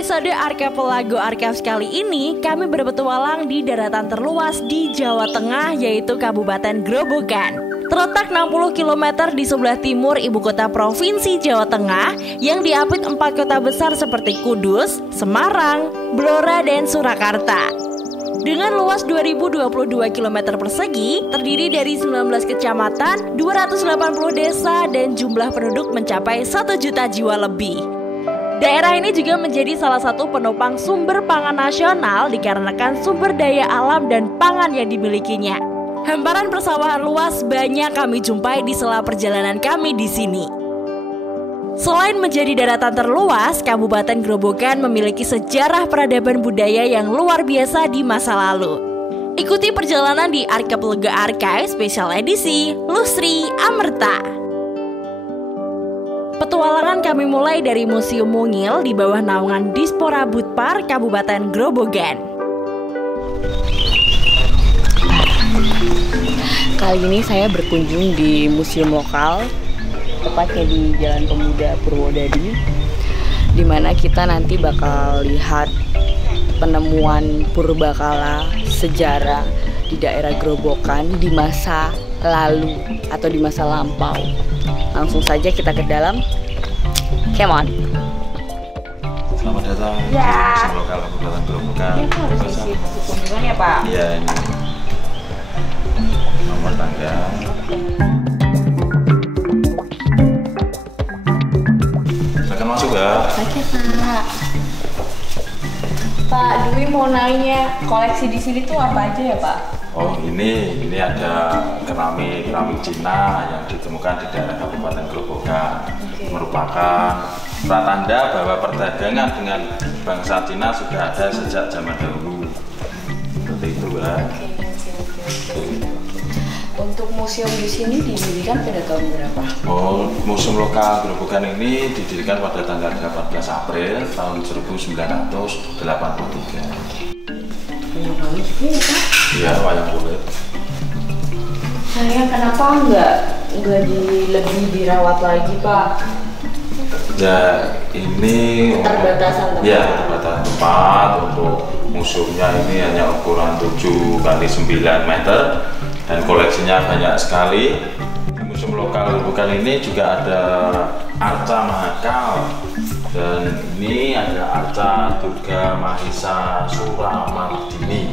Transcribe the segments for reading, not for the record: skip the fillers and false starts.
episode Archipelago Archives kali ini, kami berpetualang di daratan terluas di Jawa Tengah, yaitu Kabupaten Grobogan. Terletak 60 km di sebelah timur ibu kota provinsi Jawa Tengah yang diapit 4 kota besar seperti Kudus, Semarang, Blora, dan Surakarta. Dengan luas 2022 km persegi, terdiri dari 19 kecamatan, 280 desa, dan jumlah penduduk mencapai 1 juta jiwa lebih. Daerah ini juga menjadi salah satu penopang sumber pangan nasional dikarenakan sumber daya alam dan pangan yang dimilikinya. Hamparan persawahan luas banyak kami jumpai di sela perjalanan kami di sini. Selain menjadi daratan terluas, Kabupaten Grobogan memiliki sejarah peradaban budaya yang luar biasa di masa lalu. Ikuti perjalanan di Archipelago Archives Special Edisi Lusri Amerta. Petualangan kami mulai dari Museum Mungil di bawah naungan Dispora Budpar, Kabupaten Grobogan. Kali ini saya berkunjung di museum lokal, tepatnya di Jalan Pemuda Purwodadi, di mana kita nanti bakal lihat penemuan purbakala sejarah di daerah Grobogan di masa lalu atau di masa lampau. Langsung saja kita ke dalam. Come on. Selamat datang di museum lokal Kabupaten Grobogan. Ini harus isi buku kunjungan ya, Pak? Iya, ini nomor tangga. Silakan masuk ya. Oke, Pak. Pak, Dwi mau nanya, koleksi di sini tuh apa aja ya, Pak? Oh, ini ada keramik Cina yang ditemukan di daerah Kabupaten Grobogan. Merupakan pratanda bahwa perdagangan dengan bangsa Cina sudah ada sejak zaman dahulu. Seperti itu, ya. Oke. Untuk museum di sini didirikan pada tahun berapa? Oh, museum lokal Grobogan ini didirikan pada tanggal 18 April tahun 1983. Banyak banget juga ya, Pak? Iya, wayang kulit. Sayang, kenapa lebih dirawat lagi, Pak? Ya, ini Keterbatasan tempat. Ya, keterbatasan tempat. Untuk museumnya ini hanya ukuran 7 kali 9 meter dan koleksinya banyak sekali. Di museum lokal Grobogan ini juga ada arca Mahakal, dan ini ada arca Durga Mahisa Suramardini.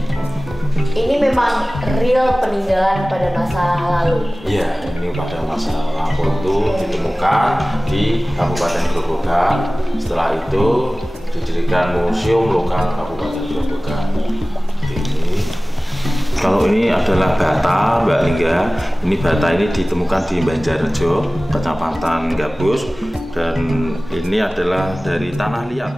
Ini memang real peninggalan pada masa lalu. Iya, ini pada masa lampau itu ditemukan di Kabupaten Grobogan. Setelah itu didirikan museum lokal Kabupaten Grobogan. Ini, kalau ini adalah bata, Mbak Lingga. Ini bata ini ditemukan di Banjarjo, Kecamatan Gabus, dan ini adalah dari tanah liat.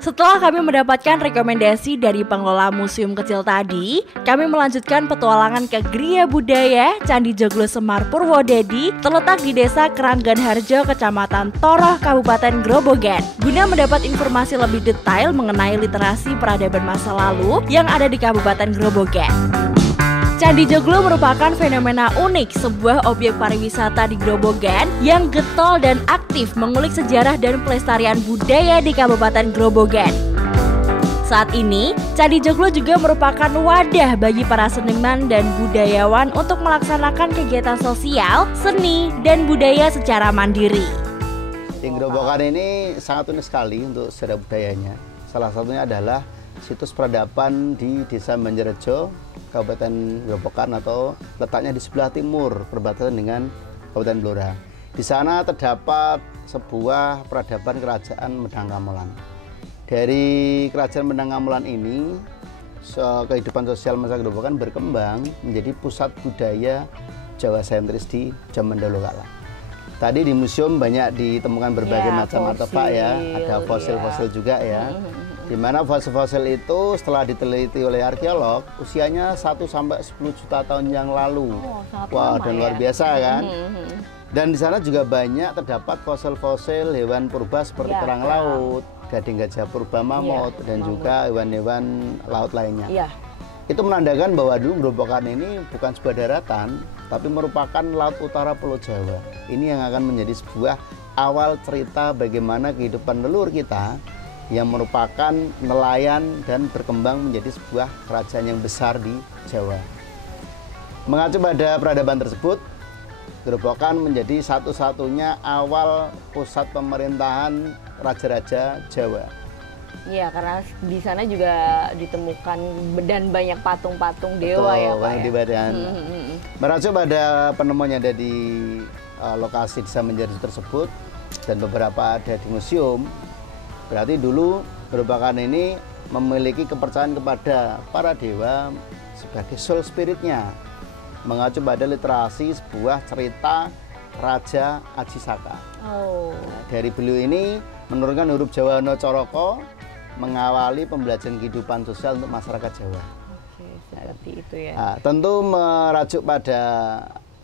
Setelah kami mendapatkan rekomendasi dari pengelola museum kecil tadi, kami melanjutkan petualangan ke Griya Budaya Candi Joglo Semar Purwodadi, terletak di Desa Keranggan Harjo, Kecamatan Toroh, Kabupaten Grobogan, guna mendapat informasi lebih detail mengenai literasi peradaban masa lalu yang ada di Kabupaten Grobogan. Candi Joglo merupakan fenomena unik, sebuah objek pariwisata di Grobogan yang getol dan aktif mengulik sejarah dan pelestarian budaya di Kabupaten Grobogan. Saat ini, Candi Joglo juga merupakan wadah bagi para seniman dan budayawan untuk melaksanakan kegiatan sosial, seni, dan budaya secara mandiri. Di Grobogan ini sangat unik sekali untuk sejarah budayanya. Salah satunya adalah situs peradaban di Desa Banjarjo, Kabupaten Grobogan, atau letaknya di sebelah timur perbatasan dengan Kabupaten Blora. Di sana terdapat sebuah peradaban Kerajaan Medang Kamolan. Dari Kerajaan Medang Kamolan ini, kehidupan sosial masyarakat Grobogan berkembang menjadi pusat budaya Jawa sentris di zaman dahulu kala. Tadi di museum banyak ditemukan berbagai macam artefak ya, ada fosil-fosil juga ya. Di mana fosil-fosil itu setelah diteliti oleh arkeolog, usianya 1 sampai 10 juta tahun yang lalu. Wah, dan luar biasa kan? Dan di sana juga banyak terdapat fosil-fosil hewan purba seperti kerang laut, gading gajah purba mamut, dan juga hewan-hewan laut lainnya. Itu menandakan bahwa dulu Grobogan ini bukan sebuah daratan, tapi merupakan laut utara Pulau Jawa. Ini yang akan menjadi sebuah awal cerita bagaimana kehidupan leluhur kita yang merupakan nelayan dan berkembang menjadi sebuah kerajaan yang besar di Jawa. Mengacu pada peradaban tersebut, Grobogan menjadi satu-satunya awal pusat pemerintahan raja-raja Jawa. Iya, karena di sana juga ditemukan dan banyak patung-patung dewa. Betul, ya Pak ya. Merujuk pada penemuan yang ada di lokasi desa Menjerejo tersebut dan beberapa ada di museum, berarti dulu Grobogan ini memiliki kepercayaan kepada para dewa sebagai soul spiritnya. Mengacu pada literasi sebuah cerita Raja Ajisaka. Dari beliau ini menurunkan huruf Jawa No Coroko, mengawali pembelajaran kehidupan sosial untuk masyarakat Jawa. Oke, seperti itu ya. Nah, tentu merajuk pada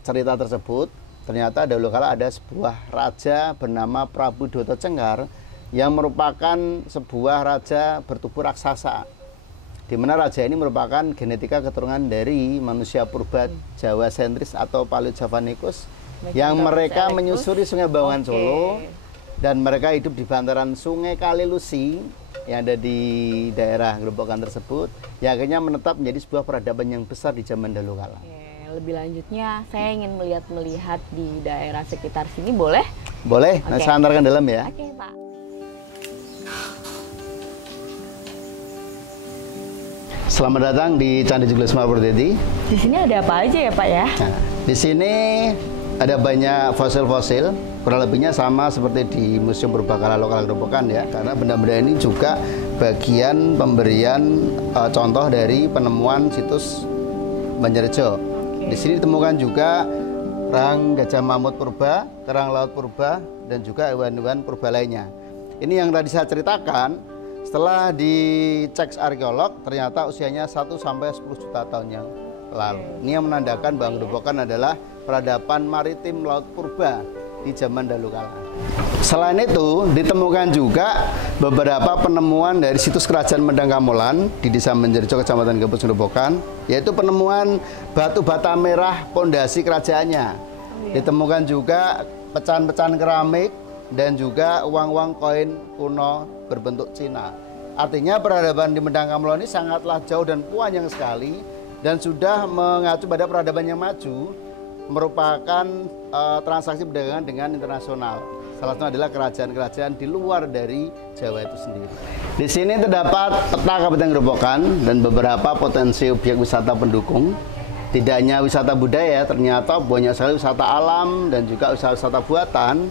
cerita tersebut, ternyata dahulu kala ada sebuah raja bernama Prabu Dota Cengkar yang merupakan sebuah raja bertubuh raksasa, di mana raja ini merupakan genetika keturunan dari manusia purba Jawa sentris atau Paleojavanicus yang mereka menyusuri Sungai Bengawan Solo, dan mereka hidup di bantaran Sungai Kalilusi yang ada di daerah Grobogan tersebut, yang akhirnya menetap menjadi sebuah peradaban yang besar di zaman dahulu kala. Lebih lanjutnya, saya ingin melihat di daerah sekitar sini, boleh? Boleh, nah, saya antarkan dalam ya. Oke, Pak. Selamat datang di Candi Joglo Semar Purwodadi. Di sini ada apa aja ya Pak ya? Nah, di sini ada banyak fosil-fosil, kurang lebihnya sama seperti di Museum Purbakala Lokal Grobogan ya, karena benda-benda ini juga bagian pemberian contoh dari penemuan situs Menjerejo. Di sini ditemukan juga kerang gajah mamut purba, kerang laut purba, dan juga hewan-hewan purba lainnya. Ini yang tadi saya ceritakan. Setelah dicek arkeolog, ternyata usianya 1-10 juta tahun yang lalu. Ini yang menandakan bahwa Grobogan adalah peradaban maritim laut purba di zaman dahulu kala. Selain itu, ditemukan juga beberapa penemuan dari situs Kerajaan Mendang Kamolan di Desa Menjerejo, Kecamatan Gabus, Grobogan, yaitu penemuan batu bata merah pondasi kerajaannya. Ditemukan juga pecahan-pecahan keramik dan juga uang-uang koin kuno berbentuk Cina. Artinya peradaban di Mendang Kamolan ini sangatlah jauh dan panjang sekali, dan sudah mengacu pada peradaban yang maju, merupakan transaksi perdagangan dengan internasional. Salah satunya adalah kerajaan-kerajaan di luar dari Jawa itu sendiri. Di sini terdapat peta Kabupaten Grobogan dan beberapa potensi objek wisata pendukung. Tidak hanya wisata budaya, ternyata banyak sekali wisata alam dan juga wisata buatan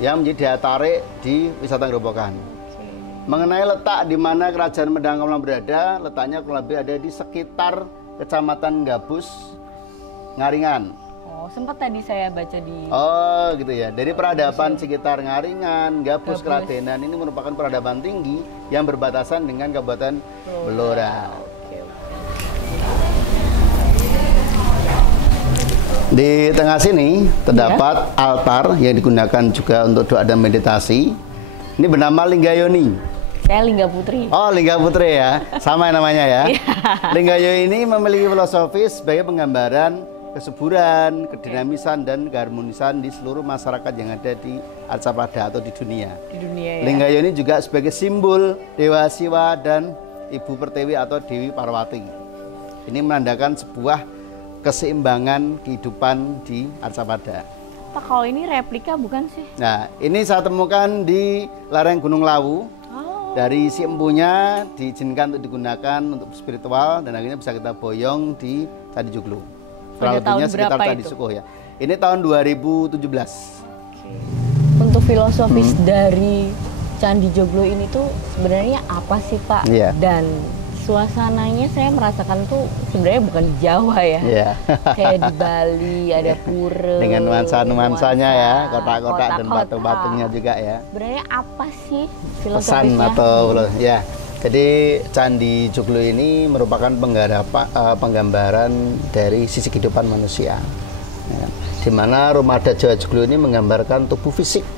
yang menjadi daya tarik di wisata Grobogan. Mengenai letak di mana Kerajaan Mendang Kamolan berada, letaknya kurang lebih ada di sekitar Kecamatan Gabus, Ngaringan. Oh, sempat tadi saya baca di... Oh, gitu ya. Dari peradaban sekitar Ngaringan, Gabus, Kradenan ini merupakan peradaban tinggi yang berbatasan dengan Kabupaten Blora. Di tengah sini terdapat altar yang digunakan juga untuk doa dan meditasi. Ini bernama Linggayoni. Saya Lingga Putri. Oh, Lingga Putri ya. Sama namanya ya. Linggayoni ini memiliki filosofi sebagai penggambaran kesuburan, kedinamisan, dan keharmonisan di seluruh masyarakat yang ada di Arcapada atau di dunia. Di dunia ya. Linggayoni juga sebagai simbol Dewa Siwa dan Ibu Pertiwi atau Dewi Parwati. Ini menandakan sebuah keseimbangan kehidupan di Arcapada. Pak, kalau ini replika bukan sih? Nah, ini saya temukan di lereng Gunung Lawu. Dari si empunya diizinkan untuk digunakan untuk spiritual, dan akhirnya bisa kita boyong di Candi Joglo. Kurang lebihnya sekitar Candi Sukuh ya. Ini tahun 2017. Untuk filosofis dari Candi Joglo ini tuh sebenarnya apa sih Pak? Dan suasananya saya merasakan tuh sebenarnya bukan di Jawa ya. Kayak di Bali ada pura. Dengan nuansa-nuansanya ya, kotak-kotak dan batu-batunya juga ya. Sebenarnya apa sih filosofisnya? Pesan atau ya. Jadi Candi Joglo ini merupakan penggambaran dari sisi kehidupan manusia. Ya. Di mana rumah adat Jawa Joglo ini menggambarkan tubuh fisik.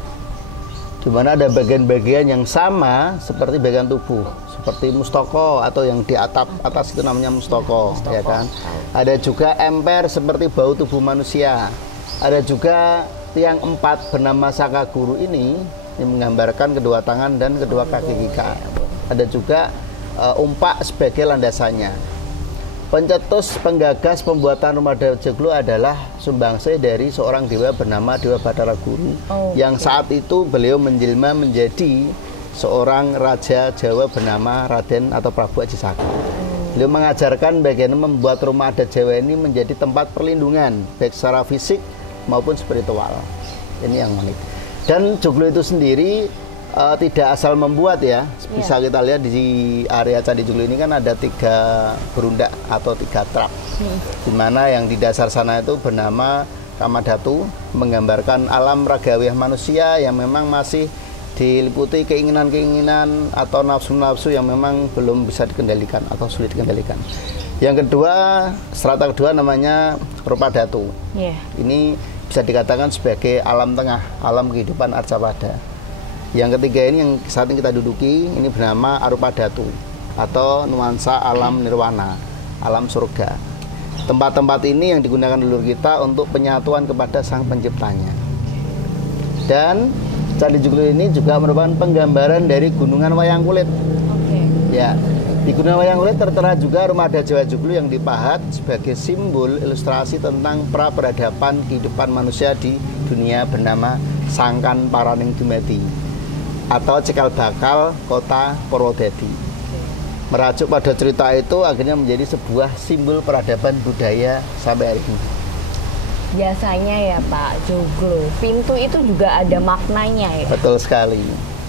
Di mana ada bagian-bagian yang sama seperti bagian tubuh. Seperti mustoko atau yang di atap atas itu namanya mustoko, ya kan. Ada juga emper seperti bau tubuh manusia. Ada juga tiang 4 bernama Saka Guru ini yang menggambarkan kedua tangan dan kedua kaki Kika. Ada juga umpak sebagai landasannya. Pencetus penggagas pembuatan rumah joglo adalah sumbangsih dari seorang dewa bernama Dewa Batara Guru, yang saat itu beliau menjelma menjadi seorang raja Jawa bernama Raden atau Prabu Aji Saka. Beliau mengajarkan bagaimana membuat rumah adat Jawa ini menjadi tempat perlindungan baik secara fisik maupun spiritual. Ini yang unik. Dan joglo itu sendiri tidak asal membuat ya. Bisa kita lihat di area Candi Joglo ini kan ada 3 berundak atau 3 trap. Di mana yang di dasar sana itu bernama Kamadhatu, menggambarkan alam ragawiah manusia yang memang masih diliputi keinginan-keinginan atau nafsu-nafsu yang memang belum bisa dikendalikan atau sulit dikendalikan. Yang kedua, strata kedua namanya Rupadatu. Ini bisa dikatakan sebagai alam tengah, alam kehidupan Arcapada. Yang ketiga ini yang saat ini kita duduki, ini bernama Arupadatu atau nuansa alam nirwana, alam surga. Tempat-tempat ini yang digunakan leluhur kita untuk penyatuan kepada Sang Penciptanya. Dan Candi Joglo ini juga merupakan penggambaran dari Gunungan Wayang Kulit. Ya, di Gunungan Wayang Kulit tertera juga rumah adat Jawa Joglo yang dipahat sebagai simbol ilustrasi tentang pra-peradaban kehidupan manusia di dunia bernama Sangkan Paraning Dumadi atau Cikal Bakal Kota Purwodadi. Merajuk pada cerita itu akhirnya menjadi sebuah simbol peradaban budaya sampai hari ini. Biasanya ya Pak, joglo, pintu itu juga ada maknanya ya? Betul sekali.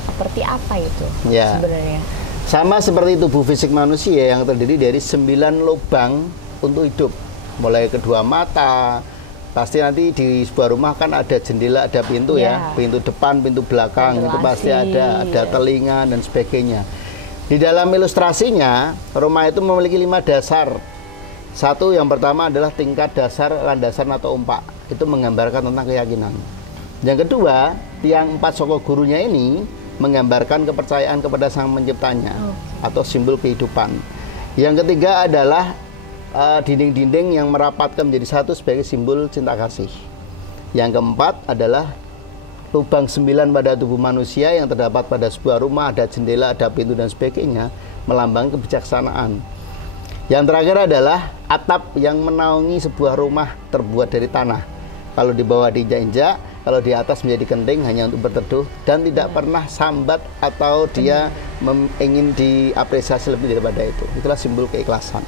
Seperti apa itu sebenarnya? Sama seperti tubuh fisik manusia yang terdiri dari 9 lubang untuk hidup. Mulai kedua mata, pasti nanti di sebuah rumah kan ada jendela, ada pintu ya. Pintu depan, pintu belakang, ventilasi, itu pasti ada telinga dan sebagainya. Di dalam ilustrasinya, rumah itu memiliki 5 dasar. Satu, yang pertama adalah tingkat dasar landasan atau umpak. Itu menggambarkan tentang keyakinan. Yang kedua, tiang 4 Saka Gurunya ini menggambarkan kepercayaan kepada Sang Penciptanya atau simbol kehidupan. Yang ketiga adalah dinding-dinding yang merapatkan menjadi satu sebagai simbol cinta kasih. Yang keempat adalah lubang 9 pada tubuh manusia yang terdapat pada sebuah rumah, ada jendela, ada pintu dan sebagainya, melambang kebijaksanaan. Yang terakhir adalah atap yang menaungi sebuah rumah terbuat dari tanah. Kalau di bawah diinjak-injak, kalau di atas menjadi kenting hanya untuk berteduh dan tidak pernah sambat atau dia ingin diapresiasi lebih daripada itu. Itulah simbol keikhlasan.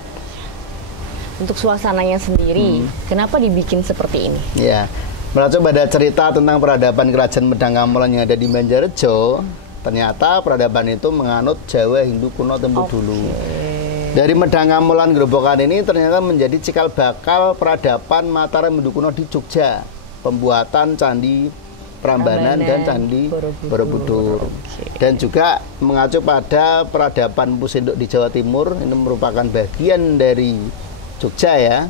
Untuk suasananya sendiri, kenapa dibikin seperti ini? Ya, merujuk pada cerita tentang peradaban Kerajaan Medang Kamolan yang ada di Banjarjo. Ternyata peradaban itu menganut Jawa Hindu kuno tempo dulu. Dari Medang Kamolan Grobogan ini ternyata menjadi cikal bakal peradaban Mataram Hindu kuno di Jogja. Pembuatan Candi Prambanan dan Candi Borobudur. Dan juga mengacu pada peradaban Empu Sindok di Jawa Timur. Ini merupakan bagian dari Jogja ya.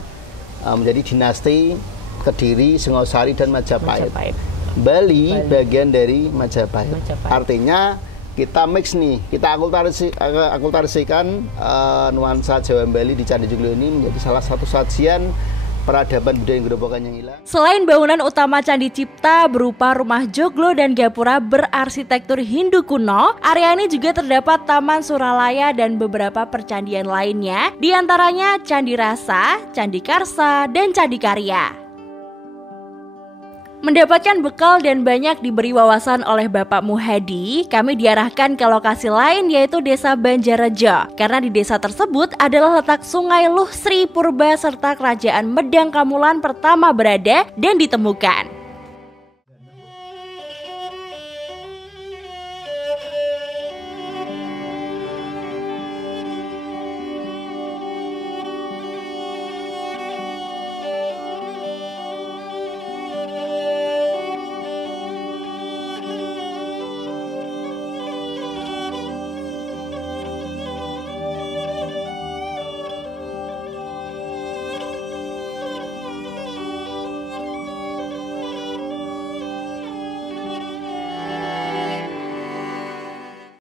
Menjadi dinasti Kediri, Singosari dan Majapahit. Bali bagian dari Majapahit. Artinya kita mix nih, kita akulturasikan nuansa Jawa Bali di Candi Joglo ini menjadi salah satu sajian peradaban budaya Grobogan yang hilang. Selain bangunan utama Candi Cipta berupa rumah joglo dan gapura berarsitektur Hindu kuno, area ini juga terdapat Taman Suralaya dan beberapa percandian lainnya, diantaranya Candi Rasa, Candi Karsa, dan Candi Karya. Mendapatkan bekal dan banyak diberi wawasan oleh Bapak Muhadi, kami diarahkan ke lokasi lain yaitu Desa Banjarejo. Karena di desa tersebut adalah letak Sungai Luh Sri Purba serta Kerajaan Medang Kamolan pertama berada dan ditemukan.